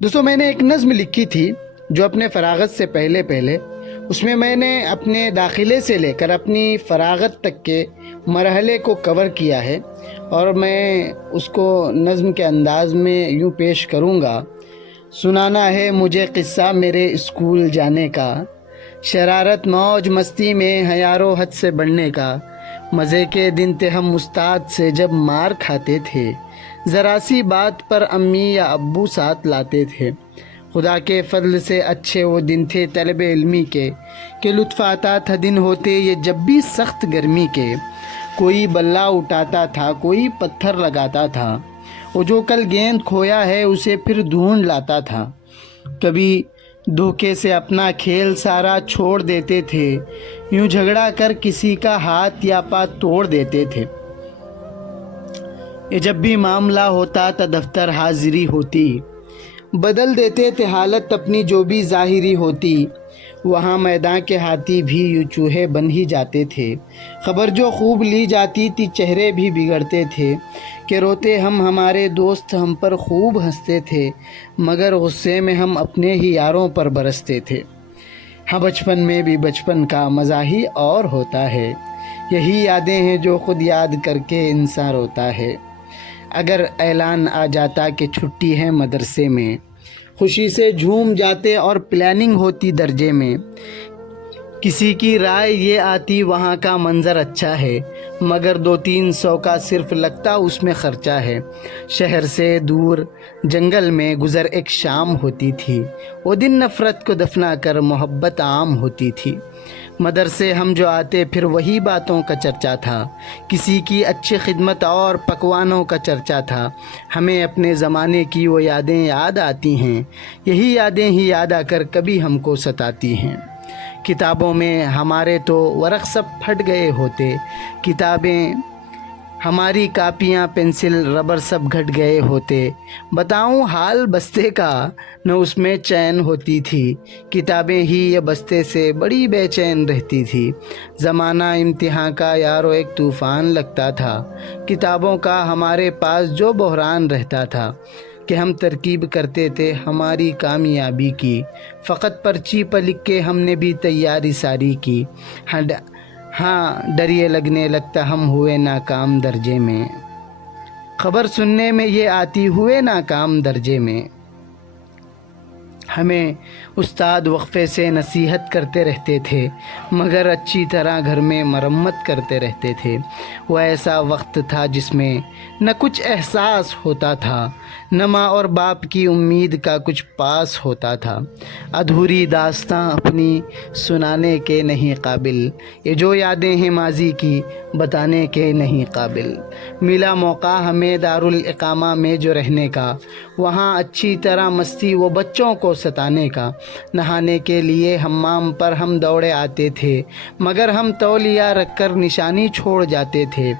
دوستوں، میں نے ایک نظم لکھی تھی جو اپنے فراغت سے پہلے اس میں نے اپنے داخلے سے لے کر اپنی فراغت تک کے مرحلے کو کور کیا ہے، اور میں اس کو نظم کے انداز میں یوں پیش کروں گا۔ سنانا ہے مجھے قصہ میرے اسکول جانے کا، شرارت موج مستی میں ہے یارو حد سے بڑھنے کا۔ مزے کے دن تھے ہم استاد سے جب مار کھاتے تھے، ذرا سی بات پر امی یا ابو ساتھ لاتے تھے۔ خدا کے فضل سے اچھے وہ دن تھے طلب علمی کے، کہ لطف آتا تھا دن ہوتے یہ جب بھی سخت گرمی کے۔ کوئی بلہ اٹھاتا تھا، کوئی پتھر لگاتا تھا، وہ جو کل گیند کھویا ہے اسے پھر ڈھونڈ لاتا تھا۔ کبھی دھوکے سے اپنا کھیل سارا چھوڑ دیتے تھے، یوں جھگڑا کر کسی کا ہاتھ یا پاؤں توڑ دیتے تھے۔ یہ جب بھی معاملہ ہوتا تا دفتر حاضری ہوتی، بدل دیتے تھے حالت اپنی جو بھی ظاہری ہوتی۔ وہاں میدان کے ہاتھی بھی یوں چوہے بن ہی جاتے تھے، خبر جو خوب لی جاتی تھی چہرے بھی بگڑتے تھے۔ کہ روتے ہم ہمارے دوست ہم پر خوب ہنستے تھے، مگر غصے میں ہم اپنے ہی یاروں پر برستے تھے۔ ہاں، بچپن میں بھی بچپن کا مزہ ہی اور ہوتا ہے، یہی یادیں ہیں جو خود یاد کر کے انسان روتا ہے۔ اگر اعلان آ جاتا کہ چھٹی ہے مدرسے میں، خوشی سے جھوم جاتے اور پلاننگ ہوتی درجے میں۔ کسی کی رائے یہ آتی وہاں کا منظر اچھا ہے، مگر 200-300 کا صرف لگتا اس میں خرچہ ہے۔ شہر سے دور جنگل میں گزر ایک شام ہوتی تھی، وہ دن نفرت کو دفنا کر محبت عام ہوتی تھی۔ مدرسے ہم جو آتے پھر وہی باتوں کا چرچا تھا، کسی کی اچھی خدمت اور پکوانوں کا چرچا تھا۔ ہمیں اپنے زمانے کی وہ یادیں یاد آتی ہیں، یہی یادیں ہی یاد آ کر کبھی ہم کو ستاتی ہیں۔ کتابوں میں ہمارے تو ورق سب پھٹ گئے ہوتے، کتابیں ہماری کاپیاں پنسل ربر سب گھٹ گئے ہوتے۔ بتاؤں حال بستے کا نہ اس میں چین ہوتی تھی، کتابیں ہی یہ بستے سے بڑی بے چین رہتی تھی۔ زمانہ امتحان کا یارو ایک طوفان لگتا تھا، کتابوں کا ہمارے پاس جو بحران رہتا تھا، کہ ہم ترکیب کرتے تھے ہماری کامیابی کی، فقط پرچی پر لکھ کے ہم نے بھی تیاری ساری کی۔ ہاں، ڈر یہ لگنے لگتا ہم ہوئے ناکام درجے میں، خبر سننے میں یہ آتی ہوئے ناکام درجے میں۔ ہمیں استاد وقفے سے نصیحت کرتے رہتے تھے، مگر اچھی طرح گھر میں مرمت کرتے رہتے تھے۔ وہ ایسا وقت تھا جس میں نہ کچھ احساس ہوتا تھا، نہ ماں اور باپ کی امید کا کچھ پاس ہوتا تھا۔ ادھوری داستاں اپنی سنانے کے نہیں قابل، یہ جو یادیں ہیں ماضی کی بتانے کے نہیں قابل۔ ملا موقع ہمیں دارالاقامہ میں جو رہنے کا، وہاں اچھی طرح مستی وہ بچوں کو ستانے کا۔ نہانے کے لیے حمام پر ہم دوڑے آتے تھے، مگر ہم تولیہ رکھ کر نشانی چھوڑ جاتے تھے۔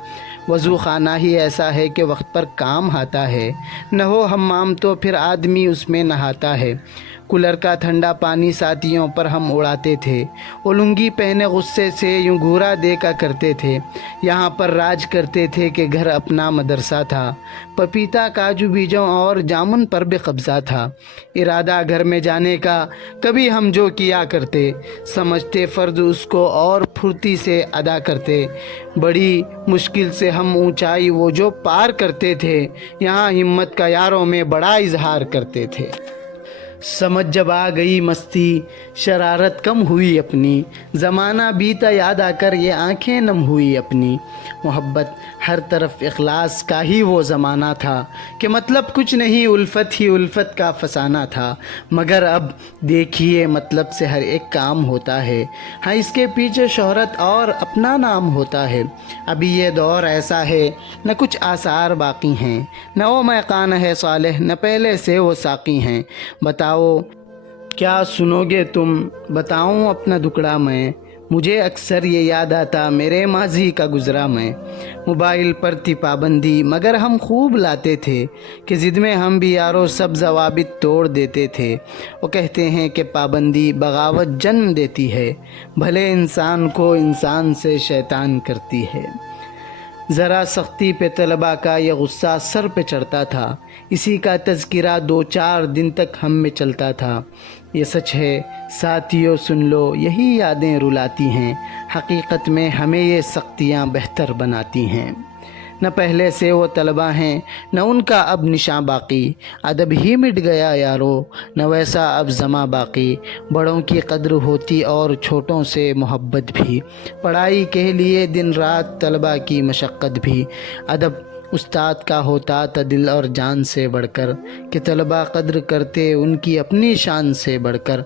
وضو خانہ ہی ایسا ہے کہ وقت پر کام آتا ہے، نہ ہو حمام تو پھر آدمی اس میں نہاتا ہے۔ کولر کا ٹھنڈا پانی ساتھیوں پر ہم اڑاتے تھے، وہ لنگی پہنے غصے سے یوں گھورا دیکھا کرتے تھے۔ یہاں پر راج کرتے تھے کہ گھر اپنا مدرسہ تھا، پپیتا کاجو بیجوں اور جامن پر بھی قبضہ تھا۔ ارادہ گھر میں جانے کا کبھی ہم جو کیا کرتے، سمجھتے فرض اس کو اور پھرتی سے ادا کرتے۔ بڑی مشکل سے ہم اونچائی وہ جو پار کرتے تھے، یہاں ہمت کا یاروں میں بڑا اظہار کرتے تھے۔ سمجھ جب آ گئی مستی، شرارت کم ہوئی اپنی، زمانہ بیتا یاد آ کر یہ آنکھیں نم ہوئی اپنی۔ محبت ہر طرف اخلاص کا ہی وہ زمانہ تھا، کہ مطلب کچھ نہیں الفت ہی الفت کا فسانہ تھا۔ مگر اب دیکھیے مطلب سے ہر ایک کام ہوتا ہے، ہاں اس کے پیچھے شہرت اور اپنا نام ہوتا ہے۔ ابھی یہ دور ایسا ہے نہ کچھ آثار باقی ہیں، نہ وہ میخانہ ہے صالح نہ پہلے سے وہ ساقی ہیں۔ بتاؤ کیا سنو گے تم، بتاؤں اپنا دکڑا میں، مجھے اکثر یہ یاد آتا میرے ماضی کا گزرا میں۔ موبائل پر تھی پابندی مگر ہم خوب لاتے تھے، کہ ضد میں ہم بھی یارو سب ضوابط توڑ دیتے تھے۔ وہ کہتے ہیں کہ پابندی بغاوت جنم دیتی ہے، بھلے انسان کو انسان سے شیطان کرتی ہے۔ ذرا سختی پہ طلباء کا یہ غصہ سر پہ چڑھتا تھا، اسی کا تذکرہ 2-4 دن تک ہم میں چلتا تھا۔ یہ سچ ہے ساتھیو، سن لو یہی یادیں رلاتی ہیں، حقیقت میں ہمیں یہ سختیاں بہتر بناتی ہیں۔ نہ پہلے سے وہ طلباء ہیں نہ ان کا اب نشاں باقی، ادب ہی مٹ گیا یارو نہ ویسا اب زماں باقی۔ بڑوں کی قدر ہوتی اور چھوٹوں سے محبت بھی، پڑھائی کے لیے دن رات طلباء کی مشقت بھی۔ ادب استاد کا ہوتا تھا دل اور جان سے بڑھ کر، کہ طلباء قدر کرتے ان کی اپنی شان سے بڑھ کر۔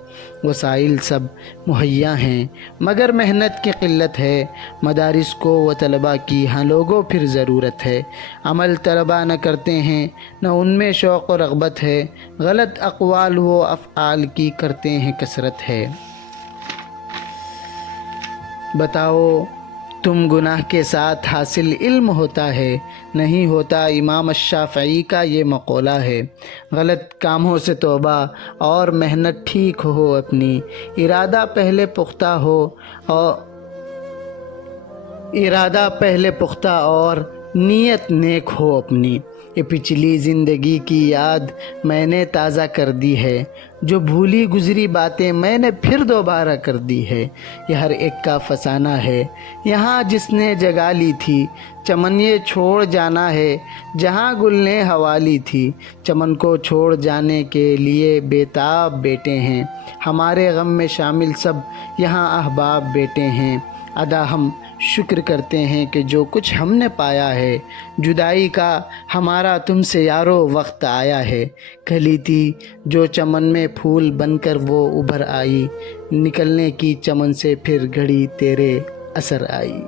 وسائل سب مہیا ہیں مگر محنت کی قلت ہے، مدارس کو و طلباء کی ہاں لوگوں پھر ضرورت ہے۔ عمل طلباء نہ کرتے ہیں نہ ان میں شوق و رغبت ہے، غلط اقوال و افعال کی کرتے ہیں کثرت ہے۔ بتاؤ تم گناہ کے ساتھ حاصل علم ہوتا ہے، نہیں ہوتا؟ امام الشافعی کا یہ مقولہ ہے۔ غلط کاموں سے توبہ اور محنت ٹھیک ہو اپنی، ارادہ پہلے پختہ اور نیت نیک ہو اپنی۔ یہ پچھلی زندگی کی یاد میں نے تازہ کر دی ہے، جو بھولی گزری باتیں میں نے پھر دوبارہ کر دی ہے۔ یہ ہر ایک کا فسانہ ہے یہاں جس نے جگہ لی تھی، چمن یہ چھوڑ جانا ہے جہاں گل نے ہوا لی تھی۔ چمن کو چھوڑ جانے کے لیے بےتاب بیٹے ہیں، ہمارے غم میں شامل سب یہاں احباب بیٹے ہیں۔ ادا ہم شکر کرتے ہیں کہ جو کچھ ہم نے پایا ہے، جدائی کا ہمارا تم سے یارو وقت آیا ہے۔ کلی تھی جو چمن میں پھول بن کر وہ ابھر آئی، نکلنے کی چمن سے پھر گھڑی تیرے اثر آئی۔